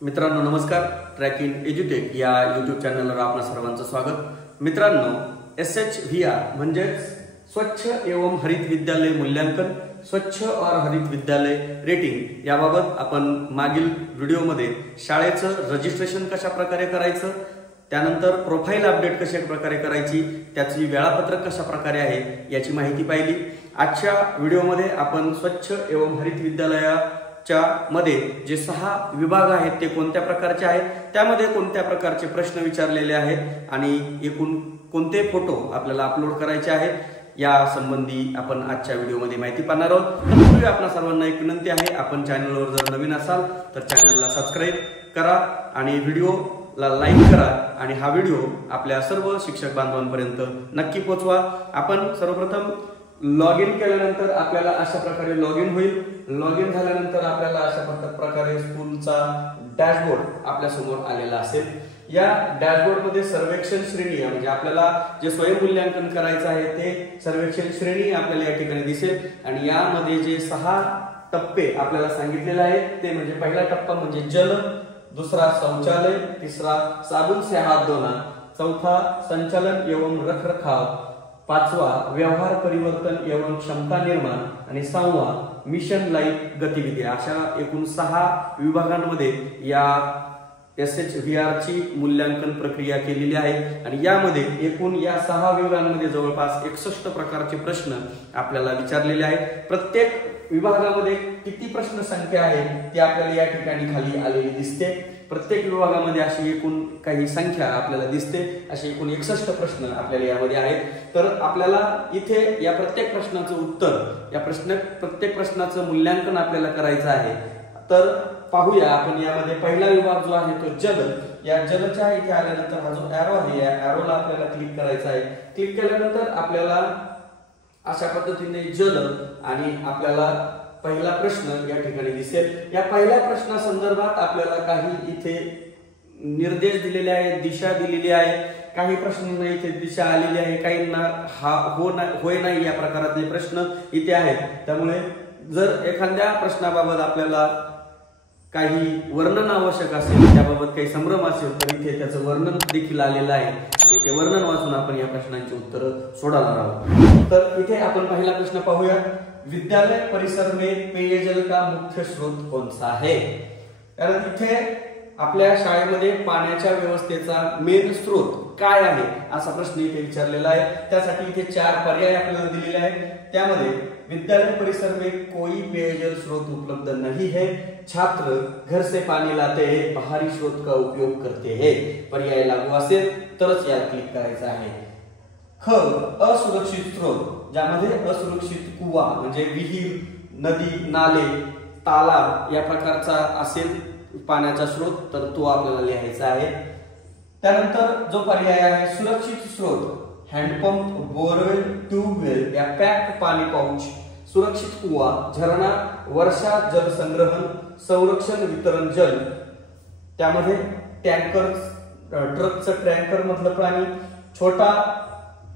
मित्रांनो नमस्कार. Track in एज्युटेक या यूट्यूब चॅनलवर आपल्या सर्वांचं स्वागत. मित्रांनो, SHVR म्हणजे स्वच्छ एवं हरित विद्यालय मूल्यांकन, स्वच्छ और हरित विद्यालय रेटिंग याबाबत आपण मागील व्हिडिओमध्ये शाळेचं रजिस्ट्रेशन कशा प्रकारे करायचं, त्यानंतर प्रोफाईल अपडेट कशा प्रकारे करायची, त्याची वेळापत्रक कशा प्रकारे आहे याची माहिती पाहिली. आजच्या व्हिडिओमध्ये आपण स्वच्छ एवं हरित विद्यालयाच्या मध्ये जे 6 विभाग आहेत ते कोणत्या प्रकारचे आहेत, त्यामध्ये कोणत्या प्रकारचे प्रश्न विचारलेले आहेत आणि एकूण कोणते फोटो आपल्याला अपलोड करायचे आहेत या संबंधी आपण आजच्या व्हिडिओमध्ये माहिती पाहणार आहोत. तत्पूर्वी आपल्या सर्वांना एक विनंती आहे, आपण चॅनलवर जर नवीन असाल तर चॅनलला सबस्क्राईब करा आणि व्हिडिओला लाईक करा आणि हा व्हिडिओ आपल्या सर्व शिक्षक बांधवांपर्यंत नक्की पोहोचवा. आपण सर्वप्रथम लॉग इन केल्यानंतर आपल्याला अशा प्रकारे लॉग इन होईल. लॉग इन झाल्यानंतर आपल्याला अशा प्रकारे स्कूलचा डॅशबोर्ड आपल्या समोर आलेला असेल. या डॅशबोर्ड मध्ये सर्वेक्षण श्रेणी म्हणजे आपल्याला जे स्वयंमूल्यांकन करायचं आहे ते सर्वेक्षण श्रेणी आपल्याला या ठिकाणी दिसेल आणि यामध्ये जे 6 टप्पे आपल्याला सांगितलेले आहेत ते म्हणजे पहिला टप्पा म्हणजे जल, दुसरा शौचालय, तिसरा साबुन से हाथ धोना, चौथा संचालन एवं रखरखाव, पाचवा व्यवहार परिवर्तन एवं क्षमता निर्माण आणि 6वा मिशन लाईफ गतिविधी. अशा एकूण 6 विभागांमध्ये या SHVR ची मूल्यांकन प्रक्रिया केलेली आहे आणि यामध्ये एकूण या 6 विभागांमध्ये जवळपास 61 प्रकारचे प्रश्न आपल्याला विचारलेले आहेत. प्रत्येक विभागामध्ये किती प्रश्न संख्या आहे ती आपल्याला या ठिकाणी खाली आलेली दिसते. प्रत्येक विभागामध्ये अशी एकूण काही संख्या आपल्याला दिसते. असे एकूण 61 प्रश्न आपल्याला यामध्ये आहेत. तर आपल्याला इथे या प्रत्येक प्रश्नाचं उत्तर, प्रत्येक प्रश्नाचं मूल्यांकन आपल्याला करायचं आहे. तर पाहूया आपण यामध्ये पहिला विभाग जो आहे तो जल. या जलच्या इथे आल्यानंतर हा जो एरो आहे या एरोला आपल्याला क्लिक करायचा आहे. क्लिक केल्यानंतर आपल्याला अशा पद्धतीने जल आणि आपल्याला पहिला प्रश्न या ठिकाणी दिसेल. या पहिल्या प्रश्नासंदर्भात आपल्याला काही इथे निर्देश दिलेले आहेत, दिशा दिलेली आहे. काही प्रश्नांना इथे दिशा आलेली आहे, काहींना होय नाही या प्रकारातले प्रश्न इथे आहेत. त्यामुळे जर एखाद्या प्रश्नाबाबत आपल्याला काही वर्णन आवश्यक असेल, त्याबाबत काही संभ्रम असेल तर इथे त्याचं वर्णन देखील आलेलं आहे आणि ते वर्णन वाचून आपण या प्रश्नांची उत्तरं सोडवणार आहोत. तर इथे आपण पहिला प्रश्न पाहूया. विद्यालय परिसर में पेयजल का मुख्य स्रोत कौन सा है? कारण इथे आपल्या शाळेमध्ये पाण्याच्या व्यवस्थेचा मेन स्रोत काय आहे असा प्रश्न इथे विचारलेला आहे. त्यासाठी इथे 4 पर्याय आपल्याला दिलेले आहेत. त्यामध्ये विद्यालय परिसर में कोई पेयजल स्रोत उपलब्ध नहीं है, छात्र घर से पानी लाते हैं, बाहरी स्रोत का उपयोग करते हैं. पर्याय लागू असेल तरच यात क्लिक करायचं आहे. ख असुरक्षित स्रोत, ज्यामध्ये असुरक्षित कुवा म्हणजे विहीर, नदी, नाले, तालाब या प्रकारचा असेल पाण्याचा स्रोत तर तो आपल्याला लिहायचा आहे. त्यानंतर जो पर्याय आहे सुरक्षित स्रोत, हँडपंप, बोरवेल, ट्यूबवेल या पॅक्ड पाणी पाऊच, सुरक्षित कुवा, झरणा, वर्षा जल संग्रहण, संरक्षण वितरण जल, त्यामध्ये टँकर, ट्रकचं टँकर मधलं पाणी, छोटा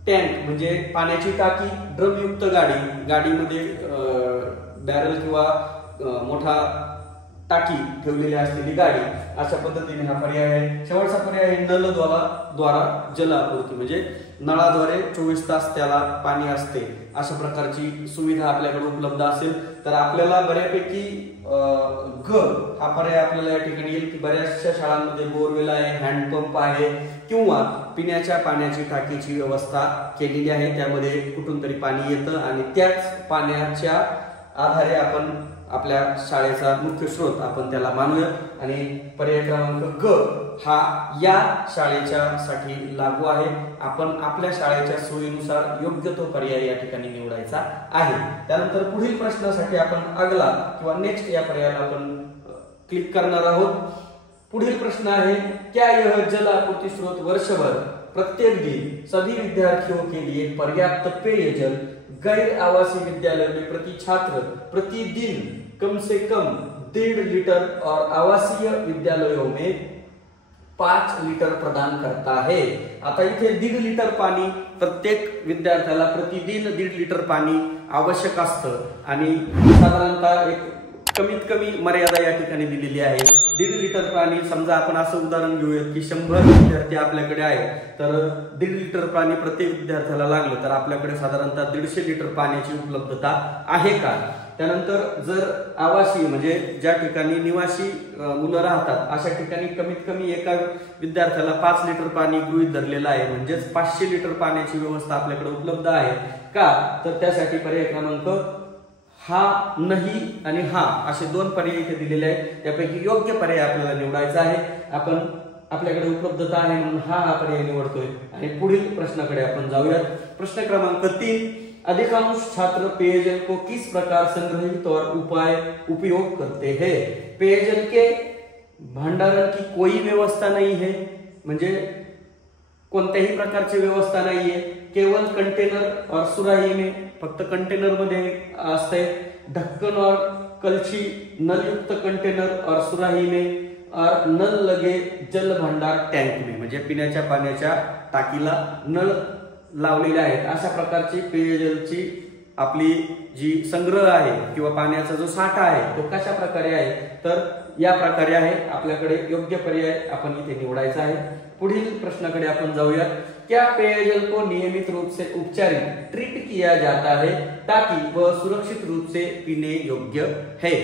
टँक म्हणजे पाण्याची टाकी, ड्रमयुक्त गाडी, गाडीमध्ये बॅरल किंवा मोठा टाकी ठेवलेली असलेली गाडी, अशा पद्धतीने हा पर्याय आहे. शेवटचा पर्याय आहे नलद्वारा जल आपूर्ती म्हणजे नळाद्वारे 24 तास त्याला पाणी असते अशा प्रकारची सुविधा आपल्याकडे उपलब्ध असेल तर आपल्याला बऱ्यापैकी ग हा पर्याय आपल्याला या ठिकाणी येईल की बऱ्याचशा शाळांमध्ये बोरवेल आहे, हँडपंप आहे किंवा पिण्याच्या पाण्याची टाकीची व्यवस्था केलेली आहे. त्यामध्ये कुठून तरी पाणी येतं आणि त्याच पाण्याच्या आधारे आपण आपल्या शाळेचा मुख्य स्रोत आपण त्याला मानूया आणि पर्याय क्रमांक ग हा या शाळेच्या साठी लागू आहे. आपण आपल्या शाळेच्या सोयीनुसार योग्य तो पर्याय या ठिकाणी निवडायचा आहे. त्यानंतर पुढील प्रश्नासाठी आपण अगला किंवा नेक्स्ट या पर्यायाला आपण क्लिक करणार आहोत. पुढील प्रश्न आहे क्या यह जल आपूर्ति स्रोत वर्षभर प्रत्येक दिन सभी विद्यार्थियों के लिए पर्याप्त पेयजल गैर आवासीय विद्यालय में प्रति छात्र प्रतिदिन कम से कम 1.5 लीटर और आवासीय विद्यालयों में 5 लीटर प्रदान करता है. आता इथे 1.5 लीटर पाणी प्रत्येक विद्यार्थ्याला प्रतिदिन 1.5 लीटर पाणी आवश्यक असतं आणि साधारणतः एक कमीत कमी मर्यादा या ठिकाणी दिलेली आहे। 1.5 लिटर पाणी, समजा आपण असं उदाहरण घेऊयात की 100 विद्यार्थी आपल्याकडे आहे, तर 1.5 लिटर पाणी प्रत्येक विद्यार्थ्याला लागलं तर आपल्याकडे साधारणतः 150 लिटर पाण्याची उपलब्धता आहे का। त्यानंतर जर आवासी म्हणजे ज्या ठिकाणी निवासी मुलं राहतात अशा ठिकाणी कमीत कमी एका विद्यार्थ्याला 5 लिटर पाणी गृहीत धरलेलं आहे, म्हणजेच 500 लिटर पाण्याची व्यवस्था आपल्याकडे उपलब्ध आहे का। तर त्यासाठी पर्याय क्रमांक हा, नाही आणि हा असे 2 पर्याय इथे दिलेले आहेत। त्यापैकी योग्य पर्याय आपल्याला निवडायचा आहे। आपण आपल्याकडे उपलब्धता आहे म्हणून हा पर्याय निवडतोय आणि पुढील प्रश्नाकडे आपण जाऊयात। प्रश्न क्रमांक 3, अधिकांश छात्र पेयजल को किस प्रकार संग्रहित और उपयोग करते हैं। पेयजल के भंडारण की कोई व्यवस्था नहीं है, म्हणजे कोणत्याही प्रकारची व्यवस्था नाहीये, केवल कंटेनर और सुराही में, फक्त कंटेनर मध्ये असते, ढक्कन और कलछी, नल युक्त कंटेनर और सुराही में, और नल लगे जल भंडार टँक में, म्हणजे पिण्याच्या पाण्याच्या टाकीला नळ लावलेले आहेत। अशा प्रकारची पेयजलची आपली जी संग्रह आहे किंवा पाण्याचा जो साठा आहे तो कशा प्रकारे आहे, तर या प्रकारे आहे। आपल्याकडे योग्य पर्याय आपण इथे निवडायचा आहे। पुढील प्रश्नाकडे आपण जाऊया। क्या पेयजल को नियमित रूप से उपचारित ट्रीट किया जाता है ताकि वह सुरक्षित रूप से पीने योग्य है।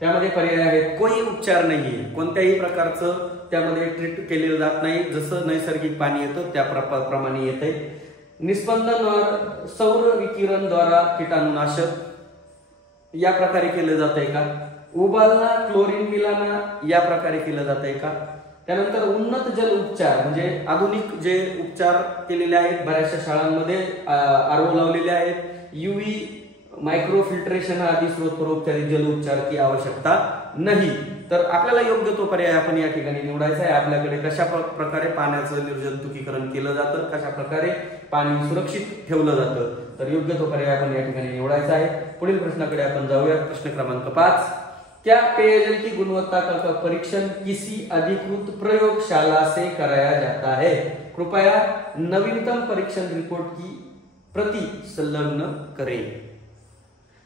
त्यामध्ये पर्याय आहेत कोई उपचार नाहीये, कोणत्याही प्रकारचं त्यामध्ये ट्रीट केलेलं जात नाही, जसं नैसर्गिक पाणी येतं त्या प्रमाणे येते। निस्पंदन और सौर विकिरण द्वारा कीटाणुनाशक या प्रकारे केलं जातंय का। उबालना, क्लोरीन मिलाना या प्रकारे केलं जातंय का। त्यानंतर उन्नत जल उपचार म्हणजे आधुनिक जे उपचार केलेले आहेत, बऱ्याचशा शाळांमध्ये आरओ लावलेले आहेत, यूव्ही मायक्रो फिल्ट्रेशन आदी स्रोतोपचारित जल उपचार की आवश्यकता नाही। तर आपल्याला योग्य तो पर्याय आपण या ठिकाणी निवडायचा आहे। आपल्याकडे कशा प्रकारे पाण्याचं निर्जंतुकीकरण केलं जातं, कशा प्रकारे पाणी सुरक्षित ठेवलं जातं, तर योग्य तो पर्याय आपण या ठिकाणी निवडायचा आहे। पुढील प्रश्नाकडे आपण जाऊया। प्रश्न क्रमांक 5, क्या पेयजल की गुणवत्ता का परीक्षण किसी अधिकृत प्रयोगशाला से कराया जाता है। कृपया नवीनतम परीक्षण रिपोर्ट की प्रति संलग्न करें।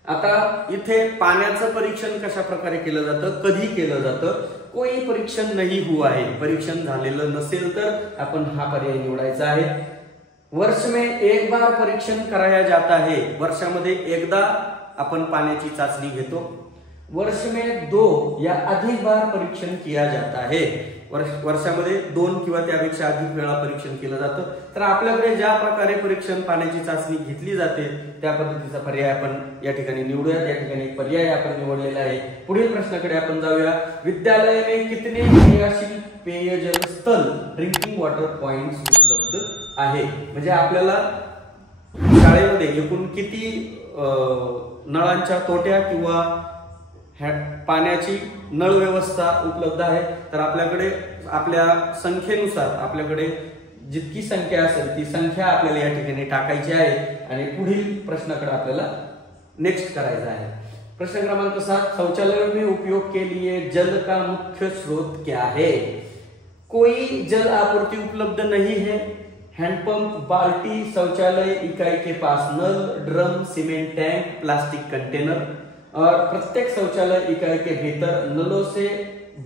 आता इथे पाण्याचं परीक्षण कशा प्रकारे केलं जातं, कधी केलं जातं, कोई परीक्षण नहीं हुआ है, परीक्षण झालेलं नसेल तर आपण हा पर्याय निवडायचा आहे। वर्ष में एक बार परीक्षण कराया जाता है, वर्षामध्ये एकदा आपण पाण्याची चाचणी घेतो। वर्ष में 2 या अधिक बार परीक्षण किया जाता है, वर्षामध्ये 2 किंवा त्यापेक्षा अधिक वेळा परीक्षण केलं जातं। तर आपल्याकडे ज्या प्रकारे परीक्षण पाण्याची चाचणी घेतली जाते त्या पद्धतीचा पर्याय आपण या ठिकाणी निवडूया। या ठिकाणी एक पर्याय आपण निवडलेला आहे। पुढील प्रश्नाकडे आपण जाऊया। विद्यालय में कितने क्रियाशील पेयजल स्थल ड्रिंकिंग वॉटर पॉइंट्स उपलब्ध आहे, म्हणजे आपल्याला शाळेमध्ये एकूण किती नळांच्या तोट्या किंवा पाण्याची नळ व्यवस्था उपलब्ध आहे। तर आपल्याकडे आपल्या संख्येनुसार आपल्याकडे जितकी संख्या असेल ती संख्या आपल्याला या ठिकाणी टाकायची आहे आणि पुढील प्रश्नाकडे आपल्याला नेक्स्ट करायचा आहे। प्रश्न क्रमांक 7, शौचालयों में उपयोग के लिए जल का मुख्य स्रोत क्या है। कोई जल आपूर्ति उपलब्ध नहीं है, हैंडपंप, बाल्टी, शौचालय इकाई के पास नल, drum, cement tank, plastic container, और प्रत्येक शौचालय इकाई के भीतर नलों से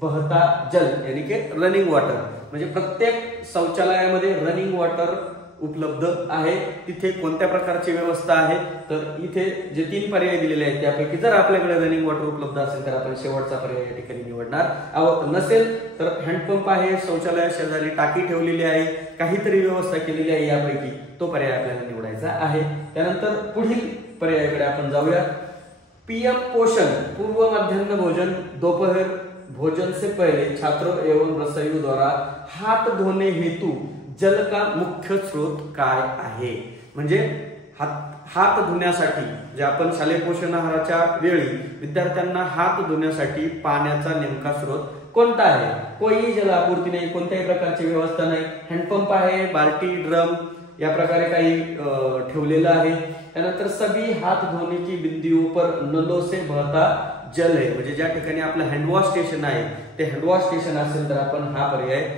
बहता जल यानी कि रनिंग वॉटर, म्हणजे प्रत्येक शौचालयामध्ये रनिंग वॉटर उपलब्ध आहे। तिथे कोणत्या प्रकारची व्यवस्था आहे, तर इथे जे 3 पर्याय दिलेले आहेत त्यापैकी जर आपल्याकडे रनिंग वॉटर उपलब्ध असेल तर आपण शेवटचा पर्याय या ठिकाणी निवडणार आहोत। नसेल तर हँडपंप आहे, शौचालय शेजारी टाकी ठेवलेली आहे, काहीतरी व्यवस्था केलेली आहे, यापैकी तो पर्याय आपल्याला निवडायचा आहे। त्यानंतर पुढील पर्यायाकडे आपण जाऊया। पीएम पोषण पूर्व मध्याह्न भोजन दोपहर भोजन से पहले छात्रों एवं रसोइयों द्वारा हाथ धोने हेतु जल का मुख्य स्रोत काय आहे, म्हणजे हात धुण्यासाठी जे आपण शालेय पोषण आहाराच्या वेळी विद्यार्थ्यांना हात धुण्यासाठी पाण्याचा नेमका स्रोत कोणता आहे। कोई जल आपूर्ती नाही, कोणत्याही प्रकारची व्यवस्था नाही, हँडपंप आहे, बाल्टी, ड्रम या प्रकारे काही ठेवलेलं आहे। त्यानंतर सभी हाथ धोने की बिंदुओं पर नलों से बहता जल आहे, म्हणजे ज्या ठिकाणी आपलं हँडवॉश स्टेशन आहे ते हँडवॉश स्टेशन असेल तर आपण हा पर्याय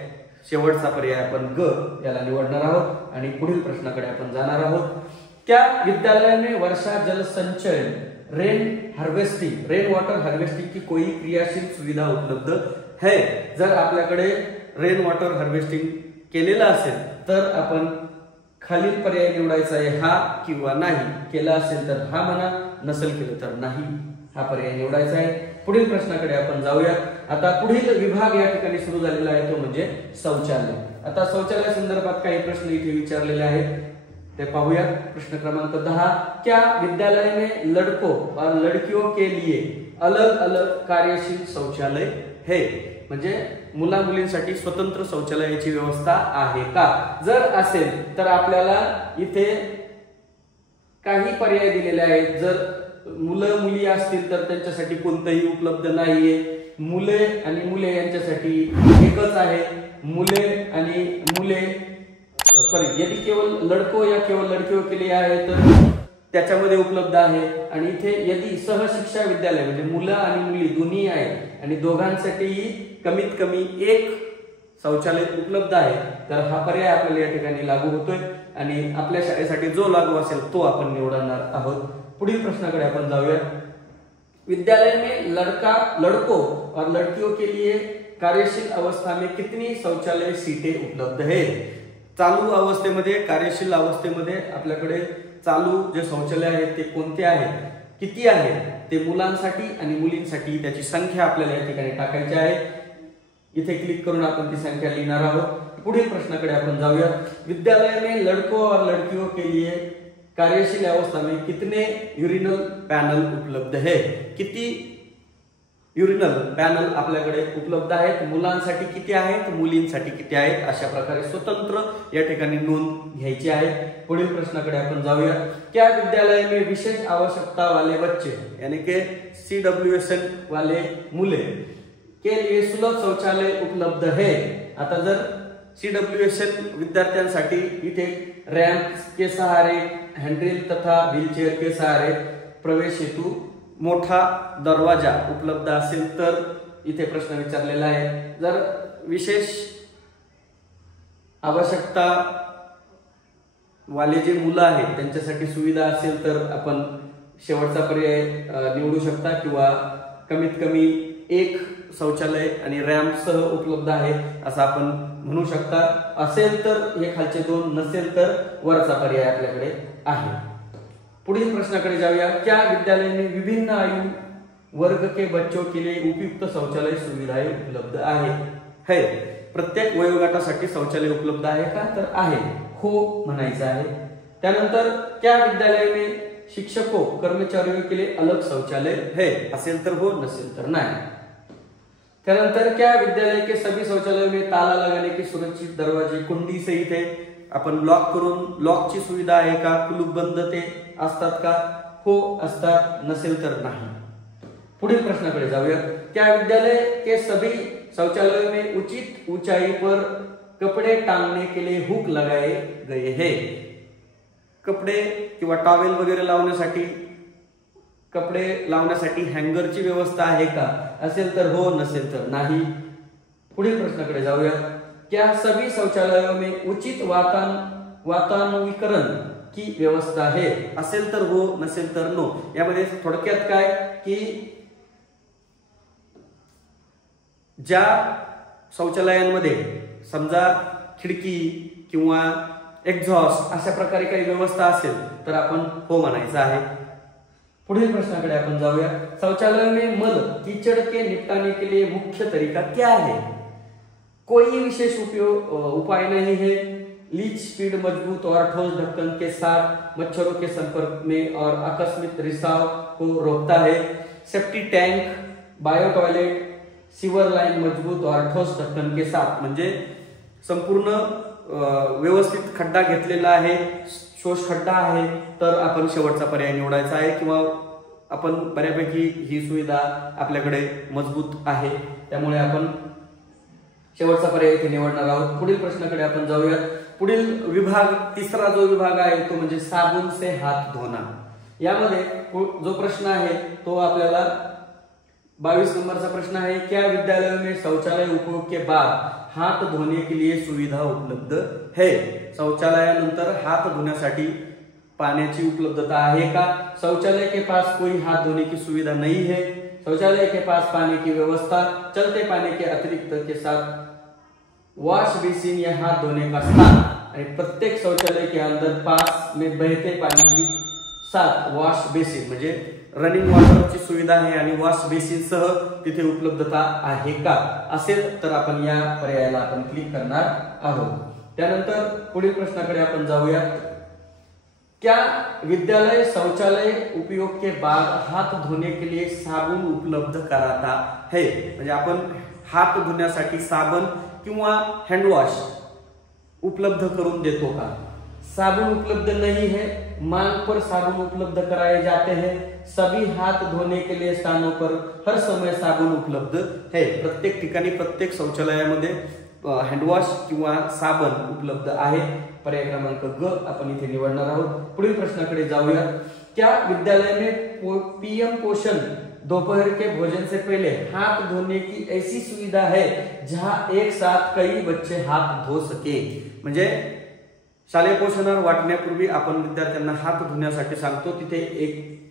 शेवटचा पर्याय आपण ग याला निवडणार आहोत आणि पुढील प्रश्नाकडे आपण जाणार आहोत। क्या विद्यालय में वर्षा जल संचयन rain harvesting, rain water harvesting की कोई क्रियाशील सुविधा उपलब्ध है? जर आपल्याकडे रेन वॉटर हार्वेस्टिंग केलेलं असेल तर आपण खालील पर्याय निवडायचा आहे, हा किंवा नाही. केला असेल तर हा म्हणा, नसेल केलं तर नाही हा पर्याय निवडायचा आहे. पुढील प्रश्नाकडे आपण जाऊया. आता पुढील विभाग या ठिकाणी सुरू झालेला आहे तो म्हणजे शौचालय. आता शौचालय संदर्भात काही प्रश्न इथे विचारलेले आहेत ते पाहूया. प्रश्न क्रमांक 10, क्या विद्यालय में लड़कों और लड़कियों के लिए अलग अलग कार्यशील शौचालय है? म्हणजे मुला मुलींसाठी स्वतंत्र शौचालयाची व्यवस्था आहे का? जर असेल तर आपल्याला इथे काही पर्याय दिलेले आहेत. जर मुलं मुली असतील तर त्यांच्यासाठी कोणतंही उपलब्ध नाहीये. मुले आणि मुले यांच्यासाठी एकच आहे. मुले आणि मुले यदि केवळ लड़को या केवळ लड़कियों के लिए आहे तर त्याच्यामध्ये उपलब्ध आहे. आणि इथे यदि सहशिक्षा विद्यालय म्हणजे मुलं आणि मुली दोन्ही आहे आणि दोघांसाठीही कमीत कमी एक शौचालय उपलब्ध आहे तर हा पर्याय आपल्याला या ठिकाणी लागू होतोय आणि आपल्या शाळेसाठी जो लागू असेल तो आपण निवडणार आहोत. पुढील प्रश्नाकडे आपण जाऊया. विद्यालय में लड़कों और लड़कियों के लिए कार्यशील अवस्था में कितनी शौचालय सीटें उपलब्ध है? चालू अवस्थेमध्ये, कार्यशील अवस्थेमध्ये आपल्याकडे चालू जे शौचालय आहेत ते कोणते आहेत, किती आहे ते मुलांसाठी आणि मुलींसाठी त्याची संख्या आपल्याला या ठिकाणी टाकायची आहे. इथे क्लिक करून आपण ती संख्या लिहिणार आहोत. पुढील प्रश्नाकडे आपण जाऊया. विद्यालय में लड़कों और लड़कियों के लिए कार्यशील अवस्था में कितने यूरिनल पैनल उपलब्ध है? किती यूरिनल पॅनल आपल्याकडे उपलब्ध आहेत? मुलांसाठी किती आहेत, मुलींसाठी किती आहेत? अशा प्रकारे स्वतंत्र या ठिकाणी नोंद घ्यायची आहे. पुढील प्रश्नाकडे आपण जाऊया. क्या विद्यालय में विशेष आवश्यकता वाले बच्चे यानी कि CWSN वाले मुले के लिए सुलभ शौचालय उपलब्ध है? आता जर CWSN विद्यार्थ्यांसाठी इथे रॅम्प के सहारे, हँडरेल तथा व्हीलचेअर के सहारे प्रवेश हेतू मोठा दरवाजा उपलब्ध असेल तर इथे प्रश्न विचारलेला आहे. जर विशेष आवश्यकता वाले जे मुलं आहेत त्यांच्यासाठी सुविधा असेल तर आपण शेवटचा पर्याय निवडू शकता किंवा कमीत कमी एक शौचालय आणि रॅम्प सह उपलब्ध आहे असं आपण म्हणू शकता. असेल तर हे खालचे दोन, नसेल तर वरचा पर्याय आपल्याकडे आहे. पुढील प्रश्नाकडे जाऊया. क्या विद्यालय में विभिन्न आयु वर्ग के बच्चों के लिए उपयुक्त शौचालय सुविधाएं उपलब्ध है? प्रत्येक वयोगटासाठी शौचालय उपलब्ध आहे का? तर आहे, हो म्हणायचं आहे. त्यानंतर क्या विद्यालय में शिक्षकों कर्मचारियों के लिए अलग शौचालय है? असेल तर हो, नसेल तर नाही. त्यानंतर क्या विद्यालय के सभी शौचालयों में ताला लगाने के सुरक्षित दरवाजे कुंडी सहित है? आपण लॉक करून लॉकची सुविधा आहे का? कुलूप बंद ते असतात का? हो असतात, नसेल तर नाही. पुढील प्रश्नाकडे जाऊया. क्या विद्यालय के सभी शौचालयों में उचित ऊंचाई पर कपड़े टांगने के लिए हुक लगाए गए हैं? कपडे किंवा टॉवेल वगैरे लावण्यासाठी, कपडे लावण्यासाठी हँगरची व्यवस्था आहे का? असेल तर हो, नसेल तर नाही. पुढील प्रश्नाकडे जाऊया. क्या सभी शौचालयों में उचित वातानुकूलन की व्यवस्था है? असेल तर हो, नसेल तर नो. यामध्ये थोडक्यात काय की ज्या शौचालयांमध्ये समजा खिडकी किंवा एक्झॉस्ट अशा प्रकारे काही व्यवस्था असेल तर आपण हो म्हणायचं आहे. पुढील प्रश्नाकडे आपण जाऊया. शौचालय में मल कीचड़ के निपटाने के लिए मुख्य तरीका क्या है? कोई विशेष उपाय नहीं है. लीच स्पीड मजबूत और ठोस ढक्कन के साथ मच्छरों के संपर्क में और आकस्मिक रिसाव को रोकता है. सेफ्टी टैंक, बायो टॉयलेट, सीवर लाइन मजबूत और ठोस ढक्कन के साथ म्हणजे संपूर्ण व्यवस्थित खड्डा घेतलेला आहे, शोष खड्डा आहे तर आपण शेवटचा पर्याय निवडायचा आहे. किंवा आपण बऱ्यापैकी ही सुविधा आपल्याकडे मजबूत आहे त्यामुळे आपण शेवटचा पर्याय इथे निवडणार आहोत. पुढील प्रश्नाकडे आपण जाऊया. पुढील विभाग, तिसरा जो विभाग आहे तो म्हणजे साबुन से हात धोना. यामध्ये जो प्रश्न आहे तो आपल्याला 22 नंबरचा प्रश्न आहे. क्या विद्यालय में शौचालय उपयोग के बाद हाथ धोने के लिए सुविधा उपलब्ध है? शौचालयानंतर हात धुण्यासाठी पानी की उपलब्धता है का? शौचालय के पास कोई हाथ धोने की सुविधा नहीं है। शौचालय के पास पानी की व्यवस्था, चलते पानी के अतिरिक्त के साथ वॉश बेसिन या हाथ धोने का स्थान, और प्रत्येक शौचालय के अंदर पास में बहते पानी की साथ वॉश बेसिन म्हणजे रनिंग वॉटरची सुविधा आहे आणि वॉश बेसिन सह तिथे उपलब्धता आहे का? असेल तर आपण या पर्यायाला आपण क्लिक करणार आहोत। त्यानंतर पुढील प्रश्नाकडे आपण जाऊया। क्या विद्यालय शौचालय उपयोग के बाद हाथ धोने के लिए साबुन उपलब्ध कराता है? म्हणजे आपण हात धुण्यासाठी साबण किंवा हँडवॉश उपलब्ध करून देतो का? साबुन उपलब्ध नहीं है, मांग पर साबुन उपलब्ध कराए जाते हैं। सभी हाथ धोने के लिए स्थानों पर हर समय साबुन उपलब्ध है। प्रत्येक ठिकाणी प्रत्येक शौचालयामध्ये हँडवॉश किंवा साबण उपलब्ध आहे। पर्याय क्रमांक ग आपण इथे निवडणार आहोत। पुढील प्रश्नाकडे जाऊया। क्या विद्यालय में पीएम पोषण दोपहर के भोजन से पहले हाथ धोने की ऐसी सुविधा है जहां एक साथ कई बच्चे हाथ धो सके? म्हणजे शालेय पोषणाहार वाटण्यापूर्वी आपण विद्यार्थ्यांना हात धुण्यासाठी सांगतो, तिथे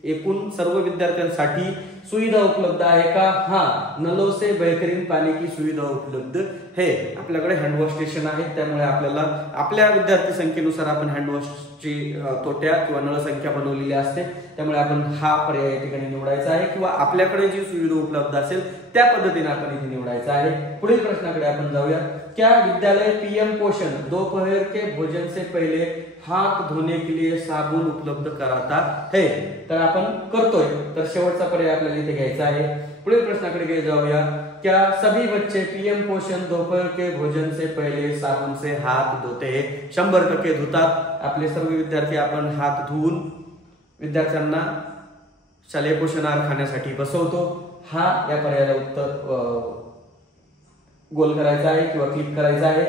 एकूण सर्व विद्यार्थ्यांसाठी सुविधा उपलब्ध आहे का? हाँ, नलों से बेहतरीन पानी की सुविधा उपलब्ध है। आपल्याकडे हँडवॉश स्टेशन आहे, त्यामुळे आपल्याला आपल्या विद्यार्थी संख्येनुसार आपण हँडवॉशची तोट्या किंवा नळ संख्या बनवलेली असते, त्यामुळे आपण हा पर्याय या ठिकाणी निवडायचा आहे किंवा आपल्याकडे जी सुविधा उपलब्ध असेल त्या पद्धतीने आपण इथे निवडायचा आहे। पुढील प्रश्नाकडे आपण जाऊया। क्या विद्यालय पीएम पोषण दोपहर के भोजन से पहले हाथ धोने के लिए साबुन उपलब्ध कराता है? तर आपण करतोय, तर शेवटचा पर्याय आपल्याला इथे घ्यायचा आहे। पुढील प्रश्नाकडे जाऊया। क्या सभी बच्चे पीएम पोषण दोपहर के भोजन से पहले साबुन से हाथ धोते हैं? 100% धुतात। आपले सर्व विद्यार्थी आपण हात धुवून विद्यार्थ्यांना शालेय पोषण आहार खाण्यासाठी बसवतो। हा या पर्यायाला उत्तर गोल करायचा आहे किंवा क्लिक करायचा आहे।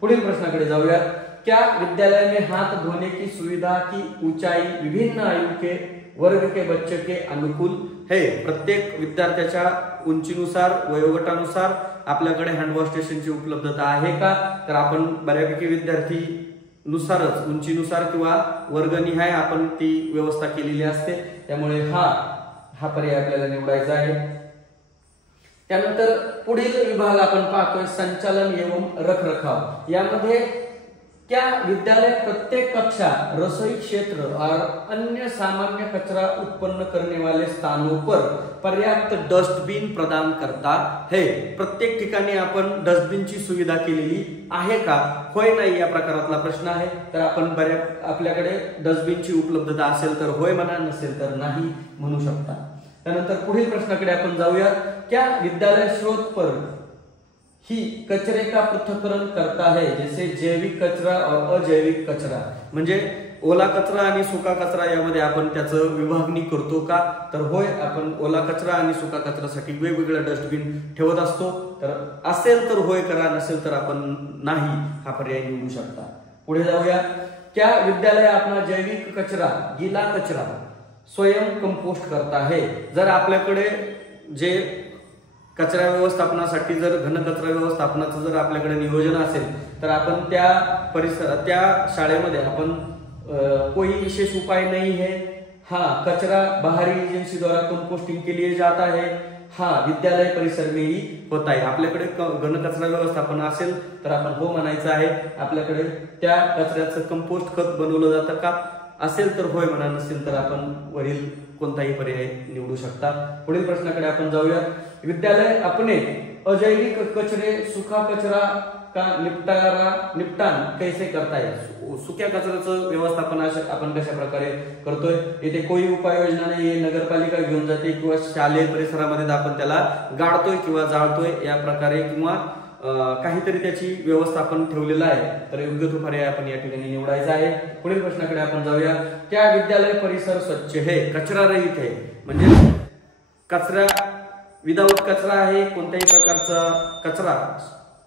पुढील प्रश्नाकडे जाऊया। क्या विद्यालय में हाथ धोने की सुविधा की ऊंचाई विभिन्न आयु के वर्ग के बच्चे के अनुकूल है? प्रत्येक विद्यार्थ्याच्या उंचीनुसार वयोगटानुसार आपल्याकडे हँडवॉश स्टेशनची उपलब्धता आहे का? तर आपण बऱ्यापैकी विद्यार्थी नुसारच उंचीनुसार किंवा वर्गनिहाय आपण ती व्यवस्था केलेली असते, त्यामुळे हा पर्याय आपल्याला निवडायचा आहे। त्यानंतर पुढील विभाग आपण पाहतोय संचालन एवं रखरखाव। यामध्ये क्या विद्यालय प्रत्येक कक्षा, रसोई क्षेत्र और अन्य सामान्य कचरा उत्पन्न करने वाले स्थानों पर पर्याप्त डस्टबिन प्रदान करता है? प्रत्येक ठिकाणी आपण डस्टबिनची सुविधा केलेली आहे का? होय नाही या प्रकारातला प्रश्न आहे। तर आपण आपल्याकडे डस्टबिनची उपलब्धता असेल तर होय म्हणा, नसेल तर नाही म्हणू शकता। त्यानंतर पुढील प्रश्नाकडे आपण जाऊया। क्या विद्यालय स्रोत पर ही कचरे का पृथक्करण करता है, जैसे जैविक कचरा और अजैविक कचरा? म्हणजे ओला कचरा आणि सुका कचरा यामध्ये आपण त्याचं विभागणी करतो का? तर होय, आपण ओला कचरा आणि सुका कचऱ्यासाठी वेगवेगळं डस्टबिन ठेवत असतो। तर असेल तर होय करा, नसेल तर आपण नाही हा पर्याय निवडू शकता। पुढे जाऊया। क्या विद्यालय अपना जैविक कचरा, गीला कचरा स्वयं कंपोस्ट करता है? जर आपल्याकडे जे कचरा व्यवस्थापनासाठी जर घन कचरा व्यवस्थापनाचं जर आपल्याकडे नियोजन असेल तर आपण त्या शाळेमध्ये आपण कोई विशेष उपाय नहीं है। हाँ, कचरा बाहरी एजेंसी द्वारा कंपोस्टिंग के लिए जाता है। हाँ, विद्यालय परिसर में ही होता है। आपल्याकडे घन कचरा व्यवस्थापन असेल तर आपण हो म्हणायचं आहे। आपल्याकडे त्या कचऱ्याचं कंपोस्ट खत बनवलं जातं का? असेल तर होय म्हणा, नसेल तर आपण वरील कोणताही पर्याय निवडू शकता। पुढील प्रश्नाकडे आपण जाऊया। विद्यालय अपने अजैविक कचरे सूखा कचरा का निपटान कैसे करता है? सुक्या कचऱ्याचं व्यवस्थापन आपण कशा प्रकारे करतोय? इथे कोई उपाययोजना नाहीये, नगरपालिका घेऊन जाते किंवा शालेय परिसरामध्ये आपण त्याला गाडतोय किंवा जाळतोय या प्रकारे किंवा काहीतरी त्याची व्यवस्थापन ठेवलेलं आहे, तर योग्य तो पर्याय आपण या ठिकाणी निवडायचा आहे। पुढील प्रश्नाकडे आपण जाऊया। क्या विद्यालय परिसर स्वच्छ है, कचरा रहित है? म्हणजे कचरा विदाउट कचरा आहे, कोणत्याही प्रकारचा कचरा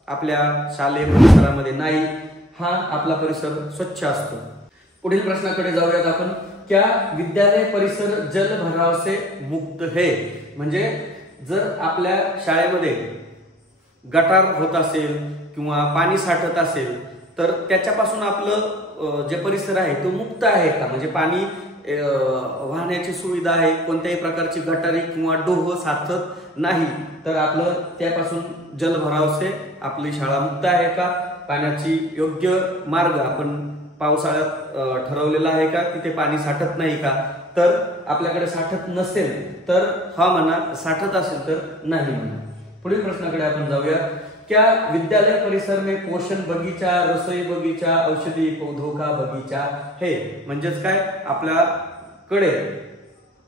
आपल्या शालेय परिसरामध्ये नाही। हा आपला परिसर स्वच्छ असतो। पुढील प्रश्नाकडे जाऊयात आपण। क्या विद्यालय परिसर जल भराव से मुक्त है? म्हणजे जर आपल्या शाळेमध्ये गटार होत असेल किंवा पाणी साठत असेल तर त्याच्यापासून आपलं जे परिसर आहे तो मुक्त आहे का, म्हणजे पाणी वाहण्याची सुविधा आहे, कोणत्याही प्रकारची गटारी किंवा डोह साचत नाही, तर आपलं त्यापासून जलभराव से आपली शाळा मुक्त आहे का, पाण्याची योग्य मार्ग आपण पावसाळ्यात ठरवलेला आहे का, तिथे पाणी साठत नाही का, तर आपल्याकडे साठत नसेल तर हा म्हणा, साठत असेल तर नाही म्हणा. पुढील प्रश्नाकडे आपण जाऊया. क्या विद्यालय परिसर में पोषण बगीचा, रसोई बगीचा, औषधी पौधों का बगीचा है, म्हणजेच काय, आपल्याकडे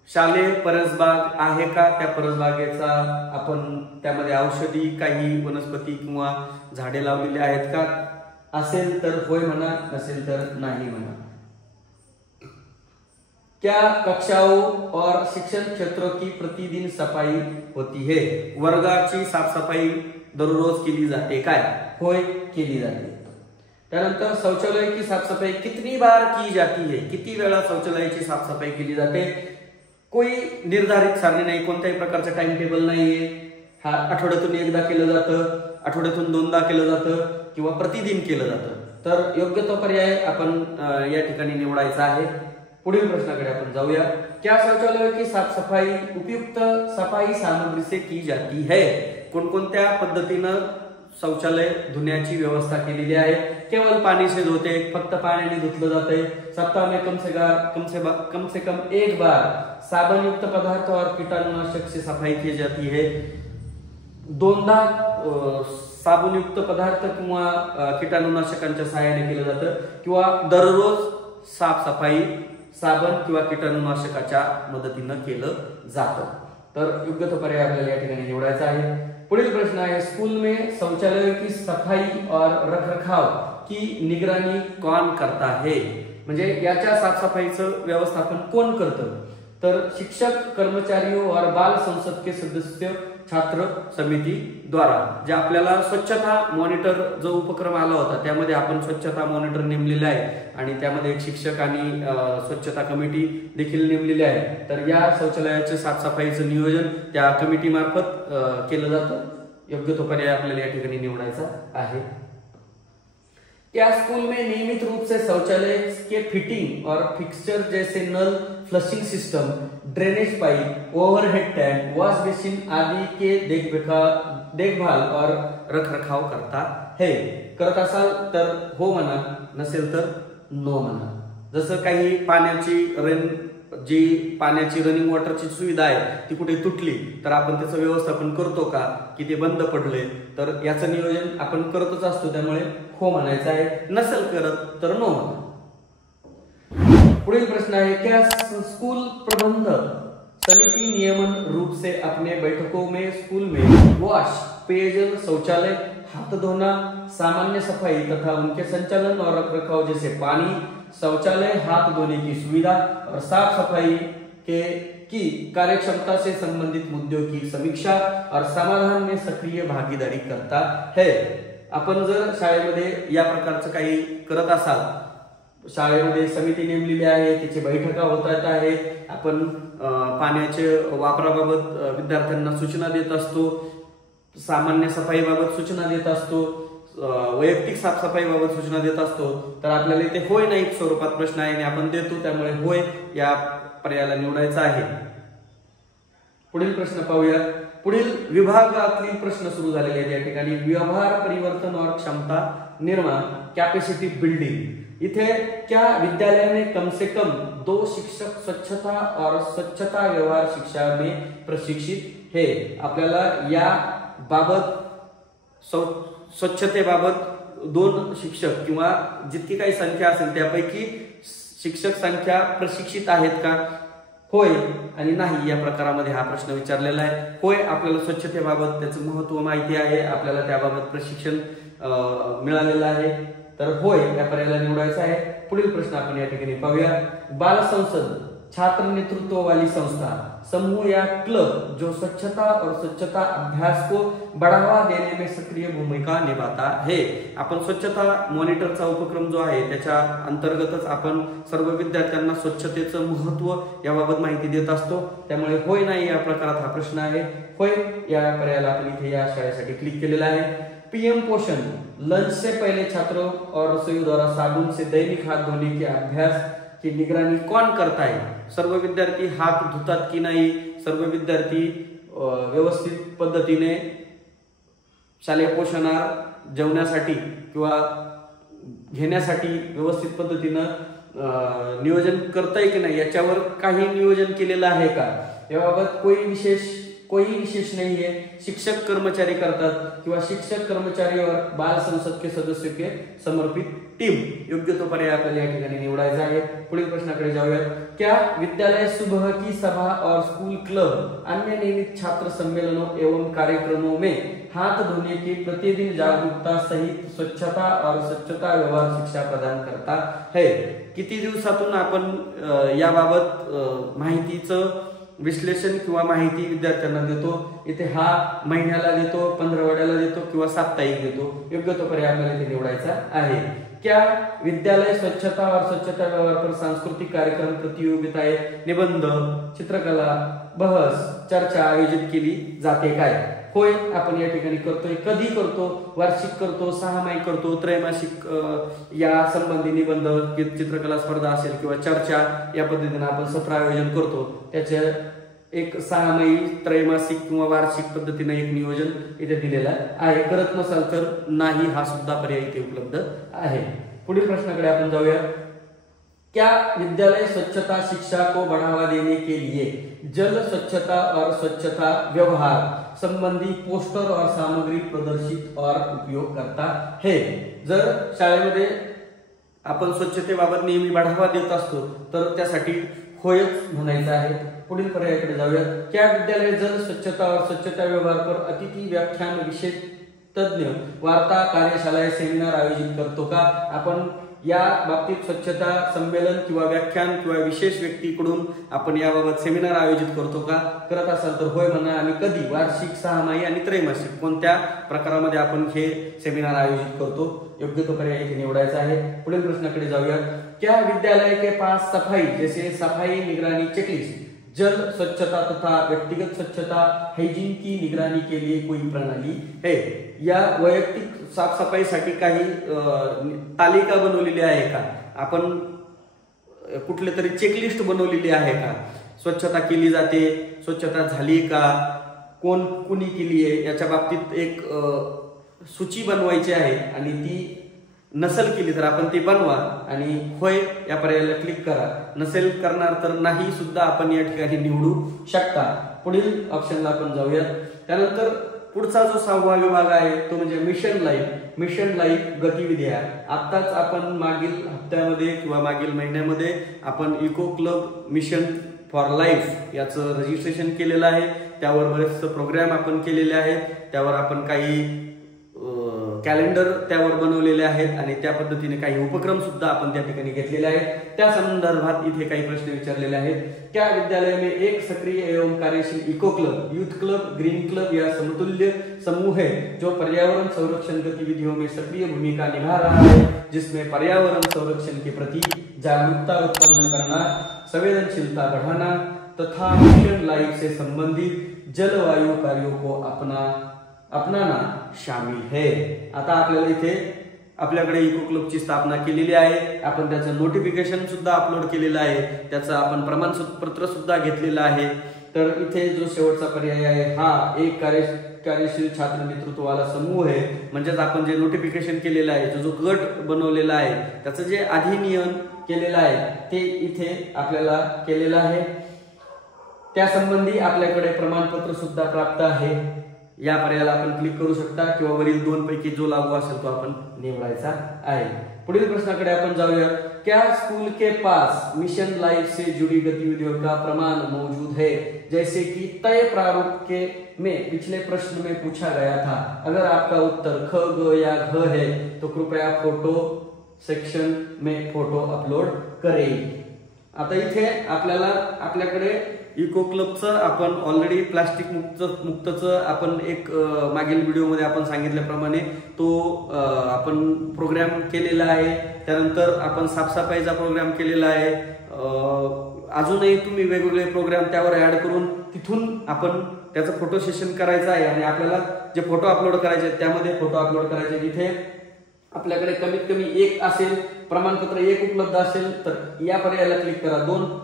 शालेय परसबाग आहे का, त्या परसबागेचा आपण त्यामध्ये औषधी काही वनस्पती किंवा झाडे लावलेली आहेत का, असेल तर होय म्हणा, नसेल तर नाही म्हणा. क्या कक्षाओं और शिक्षण क्षेत्रों की प्रतिदिन सफाई होती है, वर्गाची साफसफाई दररोज केली जाते काय, होय केली जाते. त्यानंतर शौचालय की साफसफाई कितनी बार की जाती है, किती वेळा शौचालयाची साफसफाई केली जाते, कोई निर्धारित सारणी नाही, कोणत्याही प्रकारचं टाइम टेबल नाहीये. हा आठवड्यातून एकदा केलं जातं, आठवड्यातून दोनदा केलं जातं किंवा प्रतिदिन केलं जातं. तर योग्य तो पर्याय आपण या ठिकाणी निवडायचा आहे. पुढील प्रश्नाकडे आपण जाऊया. क्या शौचालय की साफसफाई उपयुक्त सफाई सामग्री से की जाती है, कोणकोणत्या पद्धतीनं शौचालय धुण्याची व्यवस्था केलेली आहे. केवळ पाणी से धोते, फक्त पाण्याने धुतलं जाते. सप्ताह में कम से कम एक बार साबुन युक्त पदार्थ और कीटाणुनाशक से सफाई की जाती है. दोनदा साबुनयुक्त पदार्थ किंवा कीटाणुनाशकांच्या सहाय्याने केलं जातं, किंवा दररोज साफसफाई साबण किंवा कीटाणुनाशकाच्या मदतीनं केलं जातं. तर योग्य तो पर्याय आपल्याला या ठिकाणी निवडायचा आहे. पुढील प्रश्न आहे, स्कूल में शौचालय की सफाई और रखरखाव की निगरानी कौन करता है, म्हणजे याच्या साफसफाईचं व्यवस्थापन कोण करतं, तर शिक्षक, कर्मचारियों और बाल संसद के सदस्य, छात्र समिती द्वारा. जे आपल्याला स्वच्छता मॉनिटर जो उपक्रम आला होता त्यामध्ये आपण स्वच्छता मॉनिटर नेमलेले आहे आणि त्यामध्ये एक शिक्षक आणि स्वच्छता कमिटी देखील नेमलेली आहे. तर या शौचालयाच्या साफसफाईचं नियोजन त्या कमिटी मार्फत केलं जातं. योग्य तो पर्याय आपल्याला या ठिकाणी निवडायचा आहे. क्या स्कूल में नियमित रूप से शौचालय के फिटिंग और फिक्सचर जैसे नल, flushing system, drainage pipe, overhead tank, wash basin आदि के देखभाल और रखरखाव करता है, करत असाल तर हो म्हणा, नसेल तर नो म्हणा. जसं काही पाण्याची रनिंग वॉटरची सुविधा आहे ती कुठे तुटली तर आपण त्याचं व्यवस्थापन करतो का, की ते बंद पडले, तर याचं नियोजन आपण करतच असतो, त्यामुळे हो म्हणायचं आहे. नसेल करत तर नो म्हणा. पुढील प्रश्न आहे, क्या स्कूल प्रबंधक समिति नियमन रूप से अपने बैठकों में स्कूल में वॉश, पेयजल, शौचालय, हाथ धोना, सामान्य सफाई तथा उनके संचालन और रखरखाव जैसे पानी, शौचालय, हाथ धोने की सुविधा और साफ सफाई की कार्यक्षमता से संबंधित मुद्दों की समीक्षा और समाधान में सक्रिय भागीदारी करता है. आपण जर शाळेमध्ये या प्रकारचं काही करत असाल, शाळेमध्ये समिती नेमलेली आहे, त्याची बैठका होत आहे, आपण पाण्याच्या वापराबाबत विद्यार्थ्यांना सूचना देत असतो, सामान्य सफाईबाबत सूचना देत असतो, वैयक्तिक साफसफाईबाबत सूचना देत असतो, तर आपल्याला इथे होय नाही स्वरूपात प्रश्न आहे आणि आपण देतो, त्यामुळे होय या पर्यायाला निवडायचा आहे. पुढील प्रश्न पाहूया. पुढील विभागातील प्रश्न सुरू झालेले आहेत. या ठिकाणी व्यवहार परिवर्तन और क्षमता निर्माण, कॅपॅसिटी बिल्डिंग. इथे क्या विद्यालय में कम से कम 2 शिक्षक स्वच्छता और स्वच्छता व्यवहार शिक्षा में प्रशिक्षित है. आपल्याला या बाबत स्वच्छतेबाबत 2 शिक्षक किंवा जितकी काही संख्या असेल त्यापैकी शिक्षक संख्या प्रशिक्षित आहेत का, होय आणि नाही या प्रकारामध्ये हा प्रश्न विचारलेला आहे. होय, आपल्याला स्वच्छतेबाबत त्याचं महत्त्व माहिती आहे, आपल्याला त्याबाबत प्रशिक्षण मिळालेलं आहे, तर होय या पर्यायाला निवडायचा आहे. पुढील प्रश्न आपण या ठिकाणी पाहूया. बाल संसद छात्र नेतृत्व वाली संस्था, समूह या क्लब जो स्वच्छता और स्वच्छता अभ्यास को बढ़ावा देने में सक्रिय भूमिका निभाता है. आपण स्वच्छता मॉनिटरचा उपक्रम जो आहे त्याच्या अंतर्गतच आपण सर्व विद्यार्थ्यांना स्वच्छतेचं महत्त्व याबाबत माहिती देत असतो, त्यामुळे होय नाही या प्रकारात हा प्रश्न आहे. होय या पर्यायाला आपण इथे या शाळेसाठी क्लिक केलेला आहे. पीएम पोषण, लंच से पहले छात्रों और रसोइयों द्वारा साबुन से दैनिक हाथ धोने के अभ्यास की निगरानी कौन करता है? सर्व विद्यार्थी हात धुतात की नाही, सर्व विद्यार्थी व्यवस्थित पद्धतीने शालेय पोषणाहार जेवण्यासाठी किंवा घेण्यासाठी व्यवस्थित पद्धतीनं नियोजन करताय की नाही याच्यावर काही नियोजन केलेलं आहे का याबाबत कोई विशेष नहीं है। शिक्षक कर्मचारी करतात किंवा शिक्षक कर्मचारी और बाल संसद के सदस्यों के समर्पित टीम, योग्य तो पर्याय आपल्याला या ठिकाणी निवडायचा आहे। पुढील प्रश्नाकडे जाऊयात। क्या विद्यालय सुबह की सभा और स्कूल क्लब अन्य नियमित छात्र सम्मेलनों एवं कार्यक्रमों में हाथ धोने की प्रतिदिन जागरूकता सहित स्वच्छता और स्वच्छता व्यवहार शिक्षा प्रदान करता है? किती दिवसातून आपण याबाबत माहितीचं विश्लेषण किंवा माहिती विद्यार्थ्यांना देतो? इथे हा महिन्याला देतो, 15 देतो किंवा साप्ताहिक देतो, योग्य तो पर्याय आपल्याला इथे निवडायचा आहे। क्या विद्यालय स्वच्छता और स्वच्छता व्यवहार पर सांस्कृतिक कार्यक्रम, प्रतियोगिताएं, निबंध, चित्रकला, बहस, चर्चा आयोजित केली जाते काय? होय, आपण या ठिकाणी करतोय। कधी करतो? वार्षिक करतो, 6माही करतो, त्रैमासिक या संबंधी निबंध, चित्रकला स्पर्धा असेल किंवा चर्चा या पद्धतीने आपण सत्र आयोजन करतो। त्याचे एक 6माही, त्रैमासिक किंवा वार्षिक पद्धतीने एक नियोजन इथे दिलेलं आहे। करत नसाल तर नाही हा सुद्धा पर्याय इथे उपलब्ध आहे। पुढील प्रश्नाकडे आपण जाऊया। क्या विद्यालय स्वच्छता शिक्षा को बढ़ावा देने के लिए जल स्वच्छता और स्वच्छता व्यवहार संबंधी पोस्टर और सामग्री प्रदर्शित और उपयोग करता है? जर शाळेमध्ये आपण स्वच्छतेबाबत नेहमी बढ़ावा देत असतो तर त्यासाठी होयच म्हणायचं आहे। पुढील पर्यायाकडे जाऊया। क्या विद्यालय जल स्वच्छता और स्वच्छता व्यवहार पर अतिथि व्याख्यान, विशेष तज्ञ, वार्ता, कार्यशाळा, सेमिनार आयोजित करतो का? आपण या बाबतीत स्वच्छता संमेलन किंवा व्याख्यान किंवा विशेष व्यक्तीकडून आपण याबाबत सेमिनार आयोजित करतो का? करत असाल तर होय म्हणा। आणि कधी? वार्षिक, 6माही आणि त्रैमासिक कोणत्या प्रकारामध्ये आपण हे सेमिनार आयोजित करतो? योग्य तो पर्याय इथे निवडायचा आहे। पुढील प्रश्नाकडे जाऊया। क्या विद्यालय के पास सफाई जैसे सफाई निगरानी चेकलिस्ट, जल स्वच्छता तथा व्यक्तिगत स्वच्छता, हाइजीन की निगरानी के लिए कोई प्रणाली है? या वैयक्तिक साफसफाईसाठी काही तालिका बनवलेली आहे का? आपण कुठले तरी चेकलिस्ट बनवलेली आहे का? स्वच्छता केली जाते, स्वच्छता झाली का, कोणी केली आहे याच्या बाबतीत एक सूची बनवायची आहे आणि ती नसेल केली तर आपण ती बनवा आणि होय या पर्यायाला क्लिक करा। नसेल करणार तर नाही सुद्धा आपण या ठिकाणी निवडू शकता। पुढील ऑप्शनला आपण जाऊयात। त्यानंतर पुढचा जो 6वा विभाग आहे तो म्हणजे मिशन लाईफ गतिविधी आहे। आताच आपण मागील हप्त्यामध्ये किंवा मागील महिन्यामध्ये आपण eco club mission for life याचं रजिस्ट्रेशन केलेलं आहे। त्यावर बरेच प्रोग्राम आपण केलेले आहेत, त्यावर आपण काही कॅलेंडर त्यावर बनवलेले आहेत आणि त्या पद्धतीने काही उपक्रम सुद्धा आपण त्या ठिकाणी घेतलेले आहेत। त्या संदर्भात इथे काही प्रश्न विचारलेले आहेत। क्या विद्यालय में एक सक्रिय एवं कार्यशील eco club, youth club, green club या समतुल्य समूह है जो पर्यावरण संरक्षण गतिविधियों में सक्रिय भूमिका निभा रहा है, जिसमें पर्यावरण संरक्षण के प्रति जागरूकता उत्पन्न करना, संवेदनशीलता बढ़ाना तथा मिशन लाइफ से संबंधित जलवायु कार्यों को अपनाना शामिल है? आता आपल्याला इथे आपल्याकडे इको क्लबची स्थापना केलेली आहे, आपण त्याचं नोटिफिकेशन सुद्धा अपलोड केलेलं आहे, त्याचं आपण प्रमाणपत्र सुद्धा घेतलेलं आहे। तर इथे जो शेवटचा पर्याय आहे हा एक कार्यशील छात्र नेतृत्व वाला समूह आहे, म्हणजेच आपण जे नोटिफिकेशन केलेलं आहे, जो गट बनवलेला आहे त्याचं जे अधिनियम केलेलं आहे ते इथे आपल्याला केलेलं आहे। त्या संबंधी आपल्याकडे प्रमाणपत्र सुद्धा प्राप्त आहे। या पर्यायाला आपण क्लिक करू शकता किंवा वरील 2 पैकी जो लागू असेल तो आपण निवडायचा आहे। पुढील प्रश्नाकडे आपण जाऊया। क्या स्कूल के पास मिशन लाइफ से जुड़ी गतिविधियों का प्रमाण मौजूद है, जैसे कि तय प्रारूप के में पिछले प्रश्न में पूछा गया था? अगर आपका उत्तर ख, ग या घ है तो कृपया फोटो सेक्शन में फोटो अपलोड करें। आता इथे आपल्याकडे इको क्लबचं आपण ऑलरेडी प्लास्टिक मुक्तचं आपण एक मागील व्हिडिओमध्ये आपण सांगितल्याप्रमाणे तो आपण प्रोग्राम केलेला आहे। त्यानंतर आपण साफसफाईचा प्रोग्राम केलेला आहे। अजूनही तुम्ही वेगवेगळे प्रोग्राम त्यावर ऍड करून तिथून आपण त्याचं फोटो सेशन करायचं आहे आणि आपल्याला जे फोटो अपलोड करायचे त्यामध्ये फोटो अपलोड करायचे जिथे आपल्याकडे कमीत कमी एक असेल, प्रमाणपत्र एक उपलब्ध असेल तर या पर्यायाला क्लिक करा।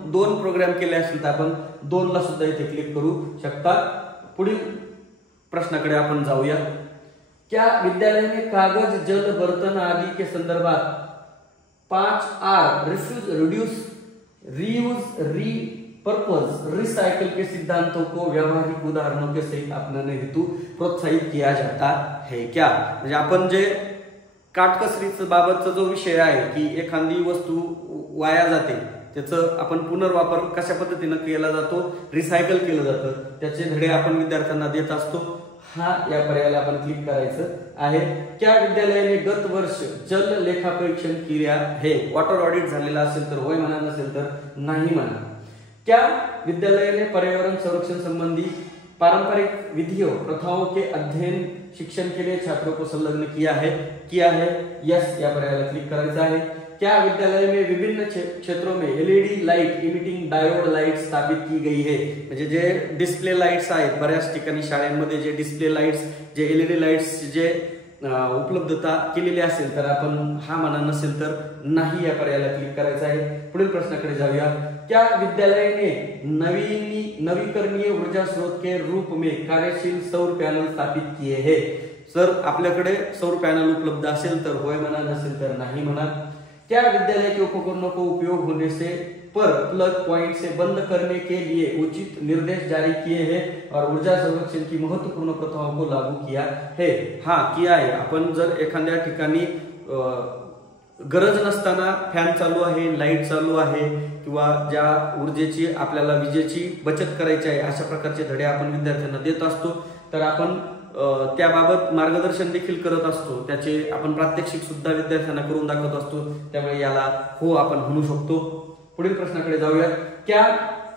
दोन प्रोग्राम केले असेल तर आपण 2 ला सुद्धा इथे क्लिक करू शकता। पुढील प्रश्नाकडे आपण जाऊया। क्या विद्यालय में कागज, जल, बर्तन आदि के संदर्भात 5R refuse, reduce, reuse, repurpose, recycle के सिद्धांतों को व्यावहारिक उदाहरणों के सहित अपनाने हेतु प्रोत्साहित किया जाता है क्या? म्हणजे आपण जे काटकसरीचं बाबतचा जो विषय आहे की एखादी वस्तू वाया जाते त्याचं आपण पुनर्वापर कशा पद्धतीने केला जातो, रिसायकल केलं जातं, त्याचे धडे आपण विद्यार्थ्यांना देत असतो। हा या पर्यायाला आपण क्लिक करायचं आहे। क्या विद्यालय ने गत वर्ष जल लेखा परीक्षण किया है? वॉटर ऑडिट झालेला असेल तर होय म्हणा, नसेल तर नाही म्हणा। क्या विद्यालय ने पर्यावरण संरक्षण संबंधी पारंपरिक विधियों, प्रथाओं के अध्ययन, शिक्षण के लिए छात्रों को संलग्न किया है? यस या पर्यायाला क्लिक करायचं आहे। क्या विद्यालय में विभिन्न क्षेत्रों में LED light emitting diode light स्थापित की गई है? म्हणजे जे डिस्प्ले लाइट्स आहेत बऱ्याच ठिकाणी शाळांमध्ये जे डिस्प्ले लाइट्स, जे एलईडी लाइट्स जे उपलब्धता केलेली असेल तर आपण हा म्हणा, नसेल तर नाही या पर्यायाला क्लिक करायचं आहे। पुढील प्रश्नाकडे जाऊया। क्या विद्यालय ने नवीकरणीय ऊर्जा स्रोत के रूप में कार्यशील सौर पैनल स्थापित किए हैं? सर आपल्याकडे सौर पैनल उपलब्ध असेल तर होय म्हणा, नसेल तर नाही म्हणा। क्या विद्यालय के उपकरणों को उपयोग होने से पर प्लग पॉइंट से बंद करने के लिए उचित निर्देश जारी किए हैं और ऊर्जा संरक्षण की महत्वपूर्ण प्रथाओं को लागू किया है? हाँ किया है। आपण जर एखाद्या ठिकाणी गरज नसताना फॅन चालू आहे, लाईट चालू आहे किंवा ज्या ऊर्जेची आपल्याला विजेची बचत करायची आहे अशा प्रकारचे धडे आपण विद्यार्थ्यांना देत असतो तर आपण त्याबाबत मार्गदर्शन देखील करत असतो, त्याचे आपण प्रात्यक्षिक सुद्धा विद्यार्थ्यांना करून दाखवत असतो, त्यामुळे याला हो आपण म्हणू शकतो। पुढील प्रश्नाकडे जाऊया। क्या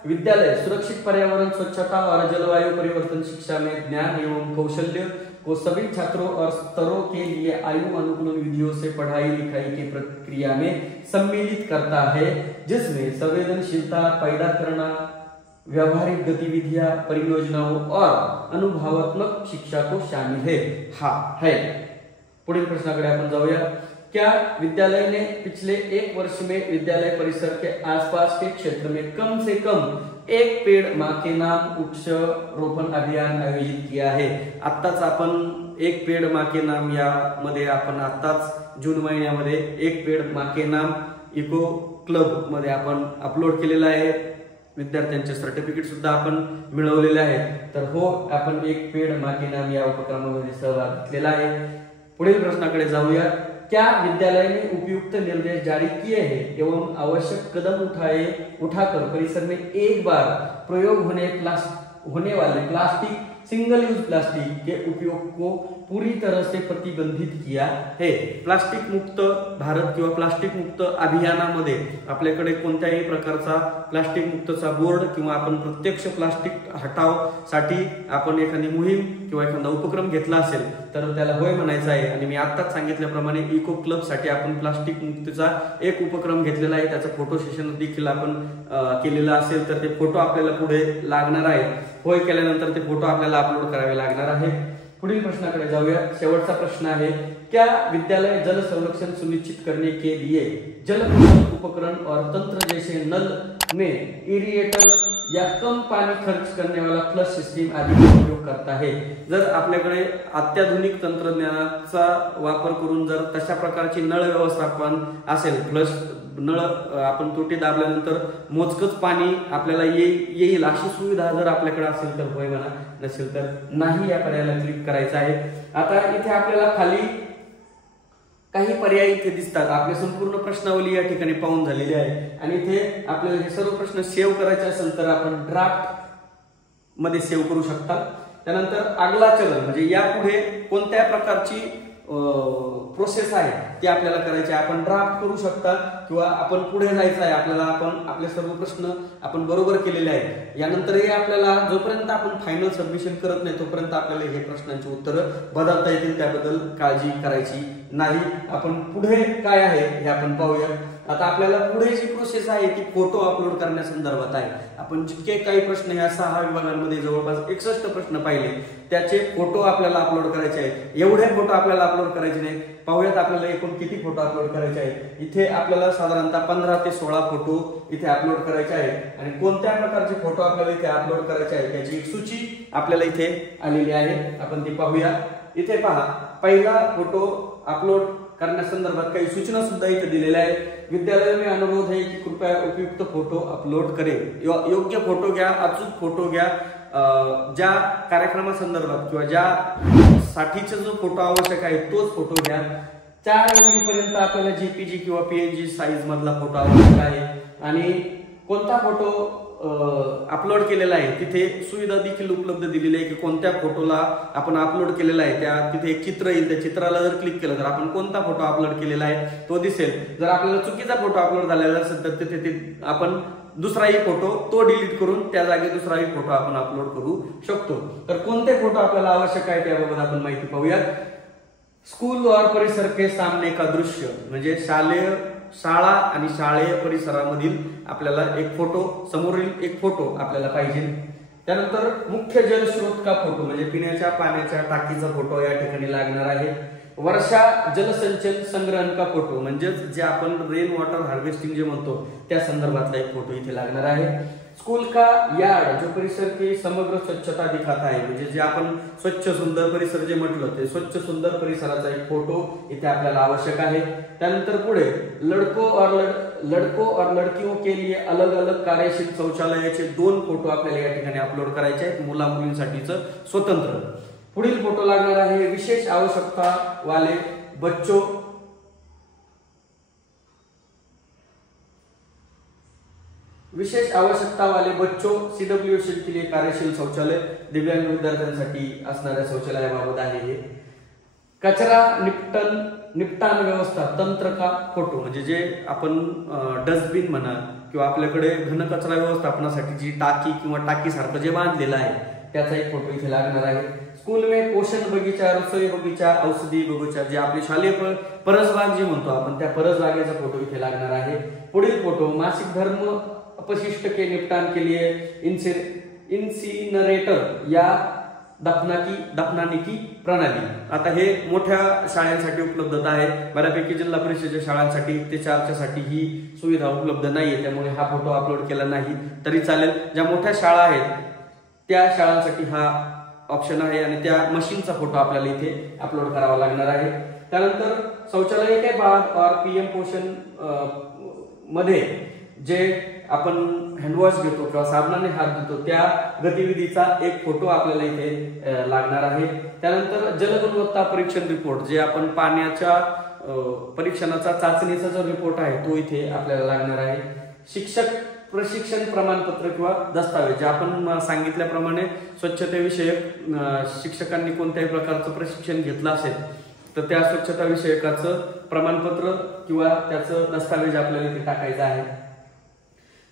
विद्यालय सुरक्षित पर्यावरण, स्वच्छता और जलवायु परिवर्तन शिक्षा में ज्ञान एवं कौशल्य को सभी छात्रों और स्तरों के लिए आयु अनुकूल विधियों से पढ़ाई लिखाई की प्रक्रिया में सम्मिलित करता है, जिसमें संवेदनशीलता पैदा करना, व्यावहारिक गतिविधियां, परियोजनाओं और अनुभवात्मक शिक्षा को शामिल है? हाँ है। पुढील प्रश्नाकडे आपण जाऊया। क्या विद्यालय ने पिछले 1 वर्ष में विद्यालय परिसर के आसपास के क्षेत्र में कम से कम 1 पेड़ मां के नाम वृक्ष रोपण अभियान आयोजित किया है? आत्ताच आपण 1 पेड़ मां के नाम या मध्ये आपण आत्ताच जून महिन्यामध्ये 1 पेड़ मां के नाम इको क्लब मध्ये आपण अपलोड केलेला आहे। विद्यार्थ्यांचे सर्टिफिकेट सुद्धा आपण मिळवलेले आहेत तर हो आपण 1 पेड़ मां के नाम या उपक्रमामध्ये सहभाग घेतलेला आहे। पुढील प्रश्नाकडे जाऊया। क्या विद्यालय ने उपयुक्त निर्देश जारी किए हैं एवं आवश्यक कदम उठाकर परिसर में एक बार प्रयोग होने वाले प्लास्टिक, सिंगल यूज प्लास्टिक के उपयोग को पूरी तरह से प्रतिबंधित किया है? प्लास्टिक मुक्त भारत किंवा प्लास्टिक मुक्त अभियानामध्ये आपल्याकडे कोणत्याही प्रकारचा प्लास्टिक मुक्तचा बोर्ड किंवा आपण प्रत्यक्ष प्लास्टिक हटाव साठी आपण एखादी मोहीम किंवा एखादा उपक्रम घेतला असेल तर त्याला होय म्हणायचं आहे। आणि मी आत्ताच सांगितल्याप्रमाणे इको क्लब साठी आपण प्लास्टिक मुक्तीचा एक उपक्रम घेतलेला आहे, त्याचा फोटो सेशन देखील आपण केलेला असेल तर ते फोटो आपल्याला पुढे लागणार आहे। होय केल्यानंतर ते फोटो आपल्याला अपलोड करावे लागणार आहे। पुढील प्रश्नाकडे जाऊया। शेवटचा प्रश्न आहे। क्या विद्यालय जल संरक्षण सुनिश्चित करने के लिए जल उपकरण और तंत्र जैसे नल में एरिएटर या कम पानी खर्च करने वाला फ्लश सिस्टम आदि का उपयोग करता है? जर आपल्याकडे अत्याधुनिक तंत्रज्ञानाचा वापर करून जर तशा प्रकारची नळ व्यवस्थापन असेल, फ्लश नळ आपण तोटी दाबल्यानंतर मोजकच पाणी आपल्याला येईल अशी सुविधा जर आपल्याकडे असेल तर होय म्हणा, नसेल तर नाही या पर्यायाला क्लिक करायचं आहे। आता इथे आपल्याला खाली काही पर्याय इथे दिसतात। आपले संपूर्ण प्रश्नावली या ठिकाणी पाहून झालेली आहे आणि इथे आपल्याला हे सर्व प्रश्न सेव्ह करायचे असेल तर आपण ड्राफ्ट मध्ये सेव्ह करू शकता। त्यानंतर अगला चरण म्हणजे यापुढे कोणत्या प्रकारची प्रोसेस आहे ते आपल्याला करायचे आहे। आपण ड्राफ्ट करू शकता किंवा आपण पुढे जायचं आहे, आपल्याला आपण आपले सर्व प्रश्न आपण बरोबर केलेले आहेत। यानंतरही आपल्याला जोपर्यंत आपण फायनल सबमिशन करत नाही तोपर्यंत आपल्याला हे प्रश्नांची उत्तरं बदलता येतील, त्याबद्दल काळजी करायची नाही। आपण पुढे काय आहे हे आपण पाहूया। आता आपल्याला पुढे जी प्रोसेस आहे ती फोटो अपलोड करण्यासंदर्भात आहे. आपण जितके काही प्रश्न ह्या 6 विभागांमध्ये जवळपास 61 प्रश्न पाहिले, त्याचे फोटो आपल्याला अपलोड करायचे आहेत. एवढे फोटो आपल्याला अपलोड करायचे नाहीत. पाहूयात आपल्याला एकूण किती फोटो अपलोड करायचे आहेत. इथे आपल्याला साधारणतः 15 ते 16 फोटो इथे अपलोड करायचे आहेत आणि कोणत्या प्रकारचे फोटो आपल्याला इथे अपलोड करायचे आहेत याची एक सूची आपल्याला इथे आलेली आहे. आपण ती पाहूया. इथे पहा, पहिला फोटो अपलोड करण्यासंदर्भात काही सूचना सुद्धा इथे दिलेल्या आहेत. विद्यालय में अनुरोध है की कृपया उपयुक्त फोटो अपलोड करें. योग्य फोटो घ्या, अचूक फोटो घ्या. ज्या कार्यक्रमासंदर्भात किंवा ज्या साठीचा जो फोटो आवश्यक आहे तोच फोटो घ्या. 4 MB पर्यंत आपल्याला JPG किंवा PNG साईज मधला फोटो आवश्यक आहे आणि कोणता फोटो अपलोड केलेला आहे तिथे सुविधा देखील उपलब्ध दिलेली आहे की कोणत्या फोटोला आपण अपलोड केलेला आहे त्या तिथे एक चित्र येईल. त्या चित्राला जर क्लिक केलं तर आपण कोणता फोटो अपलोड केलेला आहे तो दिसेल. जर आपल्याला चुकीचा फोटो अपलोड झालेला असेल तर तिथे आपण दुसराही फोटो तो डिलीट करून त्या जागी दुसराही फोटो आपण अपलोड करू शकतो. तर कोणते फोटो आपल्याला आवश्यक आहे त्याबाबत आपण माहिती पाहूयात. स्कूल और परिसर के सामने का दृश्य म्हणजे शाळा आणि शाळेय परिसरामधील आपल्याला एक फोटो, समोरील एक फोटो आपल्याला पाहिजे. त्यानंतर मुख्य जलस्रोत का फोटो म्हणजे पिण्याच्या पाण्याच्या टाकीचा फोटो या ठिकाणी लागणार आहे. वर्षा जलसंचयन संग्रहण का फोटो म्हणजे जे आपण रेन वॉटर हार्वेस्टिंग जे म्हणतो त्या संदर्भातला एक फोटो इथे लागणार आहे. स्कूल का यार्ड जो परिसर की समग्र स्वच्छता दिखाता है म्हणजे जे आपण स्वच्छ सुंदर परिसर जे म्हटलं ते स्वच्छ सुंदर परिसराचा एक फोटो इथे आपल्याला आवश्यक आहे. त्यानंतर पुढे लड़कों और लड़कियों के लिए अलग अलग कार्यशील शौचालयाचे 2 फोटो आपल्याला या ठिकाणी अपलोड करायचे आहेत, मुला मुलींसाठीचं स्वतंत्र. पुढील फोटो लागणार आहे विशेष आवश्यकता वाले बच्चों CWSL के लिए कार्यशील शौचालय दिव्यांग विद्यार्थ्यांसाठी असणाऱ्या शौचालयाबाबत आहे हे. कचरा निपटान व्यवस्था तंत्र का फोटो म्हणजे जे आपण डस्टबिन म्हणा किंवा आपल्याकडे घनकचरा व्यवस्थापनासाठी जी टाकी किंवा टाकीसारखं जे बांधलेलं आहे त्याचा एक फोटो इथे लागणार आहे. स्कूल में पोषण बगीचा, रसोई बगीचा, औषधी बगीचा जे आपली शालेय परसबाग जी म्हणतो आपण त्या परसबागेचा फोटो इथे लागणार आहे. पुढील फोटो मासिक धर्म अपशिष्ट के निपटान के लिए इंसिनरेटर या दफनानी की प्रणाली. आता हे मोठ्या शाळांसाठी उपलब्धता आहे. बऱ्यापैकी जिल्हा परिषदेच्या शाळांसाठी 1 ते 4 साठी ही सुविधा उपलब्ध नाहीये, त्यामुळे हा फोटो अपलोड केला नाही तरी चालेल. ज्या मोठ्या शाळा आहेत त्या शाळांसाठी हा ऑप्शन आहे आणि त्या मशीनचा फोटो आपल्याला इथे अपलोड करावा लागणार आहे. त्यानंतर शौचालय के बाद और PM पोषण मध्ये जे आपण हँडवॉश घेतो किंवा साबणाने हात धुतो त्या गतिविधीचा एक फोटो आपल्याला इथे लागणार आहे. त्यानंतर जलगुणवत्ता परीक्षण रिपोर्ट जे आपण पाण्याच्या परीक्षणाचा चाचणीचा जो रिपोर्ट आहे तो इथे आपल्याला लागणार आहे. शिक्षक प्रशिक्षण प्रमाणपत्र किंवा दस्तावेज जे आपण सांगितल्याप्रमाणे स्वच्छतेविषयक शिक्षकांनी कोणत्याही प्रकारचं प्रशिक्षण घेतलं असेल तर त्या स्वच्छता विषयकाचं प्रमाणपत्र किंवा त्याचं दस्तावेज आपल्याला इथे टाकायचं आहे.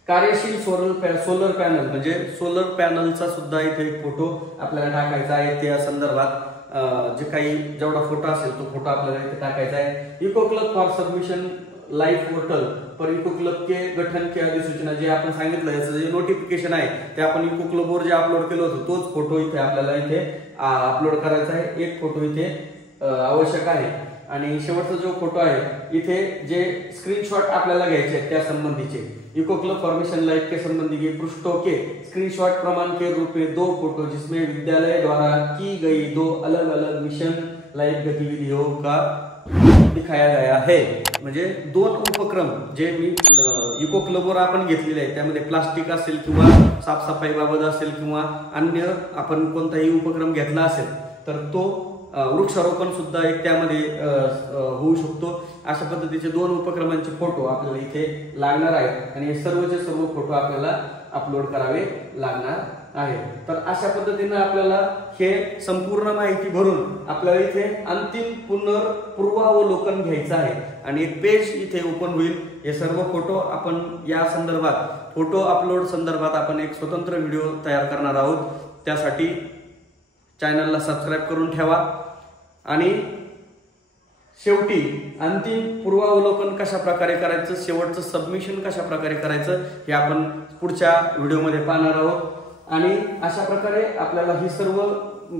कार्यशील सोलर पॅनल म्हणजे सोलर पॅनलचा सुद्धा इथे एक फोटो आपल्याला टाकायचा आहे. त्या संदर्भात जे काही जेवढा फोटो असेल तो फोटो आपल्याला इथे टाकायचा आहे. Eco club for submission live portal पर इको क्लब के गठन की अधिसूचना जे आपण सांगितलं याचं जे नोटिफिकेशन आहे ते आपण इको क्लबवर जे अपलोड केलं होतं तोच फोटो इथे आपल्याला इथे अपलोड करायचा आहे. एक फोटो इथे आवश्यक आहे. आणि शेवटचा जो फोटो आहे इथे जे स्क्रीनशॉट आपल्याला घ्यायचे आहेत त्या संबंधीचे इको क्लब फॉर्मेशन लाइव के संबंधी के पृष्ठों के स्क्रीनशॉट प्रमाण के रूप में 2 फोटो जिसमें विद्यालय द्वारा की गई 2 अलग अलग मिशन लाइव गतिविधियों का दिखाया गया है. म्हणजे 2 उपक्रम जे मी इको क्लबवर आपण घेतलेले आहे त्यामध्ये प्लास्टिक असेल किंवा साफसफाई बाबत असेल किंवा अन्य आपण कोणताही उपक्रम घेतला असेल तर तो वृक्षारोपण सुद्धा एक त्यामध्ये होऊ शकतो. अशा पद्धतीचे 2 उपक्रमांचे फोटो आपल्याला इथे लागणार आहेत आणि सर्वचे सर्व फोटो आपल्याला अपलोड करावे लागणार आहे. तर अशा पद्धतीने आपल्याला हे संपूर्ण माहिती भरून आपल्याला इथे अंतिम पूर्वावलोकन घ्यायचं आहे आणि एक पेज इथे ओपन होईल. हे सर्व फोटो आपण या संदर्भात फोटो अपलोड संदर्भात आपण एक स्वतंत्र व्हिडिओ तयार करणार आहोत. त्यासाठी चॅनलला सबस्क्राईब करून ठेवा आणि शेवटी अंतिम पूर्वावलोकन कशा प्रकारे करायचं, शेवटचं सबमिशन कशा प्रकारे करायचं हे आपण पुढच्या व्हिडिओमध्ये पाहणार आहोत। आणि अशा प्रकारे आपल्याला ही सर्व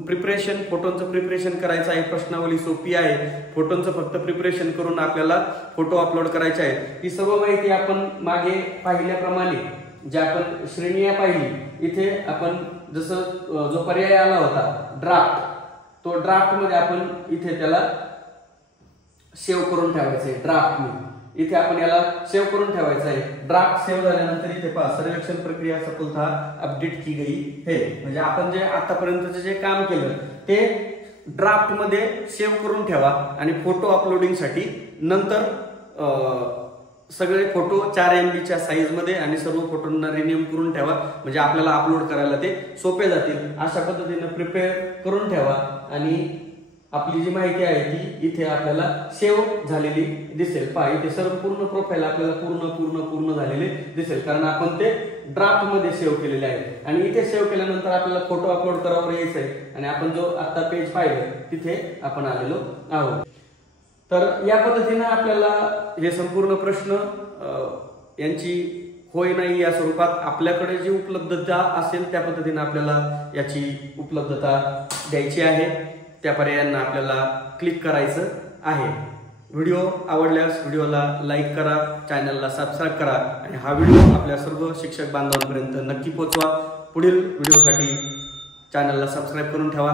प्रिपरेशन, फोटोंचं प्रिपरेशन करायचं आहे। प्रश्नावली सोपी आहे, फोटोंचं फक्त प्रिपरेशन करून आपल्याला फोटो अपलोड करायचे आहेत। ही सर्व माहिती आपण मागे पाहिल्याप्रमाणे जे आपण श्रेणीया पाहिली, इथे आपण जसं जो पर्याय आला होता ड्राफ्ट, तो ड्राफ्ट मध्ये आपण इथे त्याला सेव्ह करून ठेवायचं आहे। ड्राफ्ट मी इथे आपण याला सेव्ह करून ठेवायचं आहे। ड्राफ्ट सेव्ह झाल्यानंतर इथे पहा सर्वेक्षण प्रक्रिया सफलतः अपडेट की गई है, म्हणजे आपण जे आतापर्यंतचे जे काम केलं ते ड्राफ्ट मध्ये सेव्ह करून ठेवा आणि फोटो अपलोडिंग साठी नंतर सगळे फोटो 4 MB च्या साईज मध्ये आणि सर्व फोटोंना रिनेम करून ठेवा, म्हणजे आपल्याला अपलोड करायला ते सोपे जातील। अशा पद्धतीने प्रिपेअर करून ठेवा आणि आपली जी माहिती आहे ती इथे आपल्याला सेव्ह झालेली दिसेल। पहा इथे सर्व पूर्ण प्रोफाईल आपल्याला पूर्ण झालेले दिसेल, कारण आपण ते ड्राफ्ट मध्ये सेव्ह केलेले आहे। आणि इथे सेव्ह केल्यानंतर आपल्याला फोटो अपलोड करावर यायचा आहे आणि आपण जो आता पेज पाहिलं तिथे आपण आलेलो आहोत। तर या पद्धतीने आपल्याला हे संपूर्ण प्रश्न यांची होय नाही या स्वरूपात आपल्याकडे जी उपलब्धता असेल त्या पद्धतीने आपल्याला याची उपलब्धता द्यायची आहे। त्या पर्यायांना आपल्याला क्लिक करायचं आहे। व्हिडिओ आवडल्यास व्हिडिओला लाईक करा, चॅनलला सबस्क्राईब करा आणि हा व्हिडिओ आपल्या सर्व शिक्षक बांधवांपर्यंत नक्की पोहोचवा। पुढील व्हिडिओसाठी चॅनलला सबस्क्राईब करून ठेवा।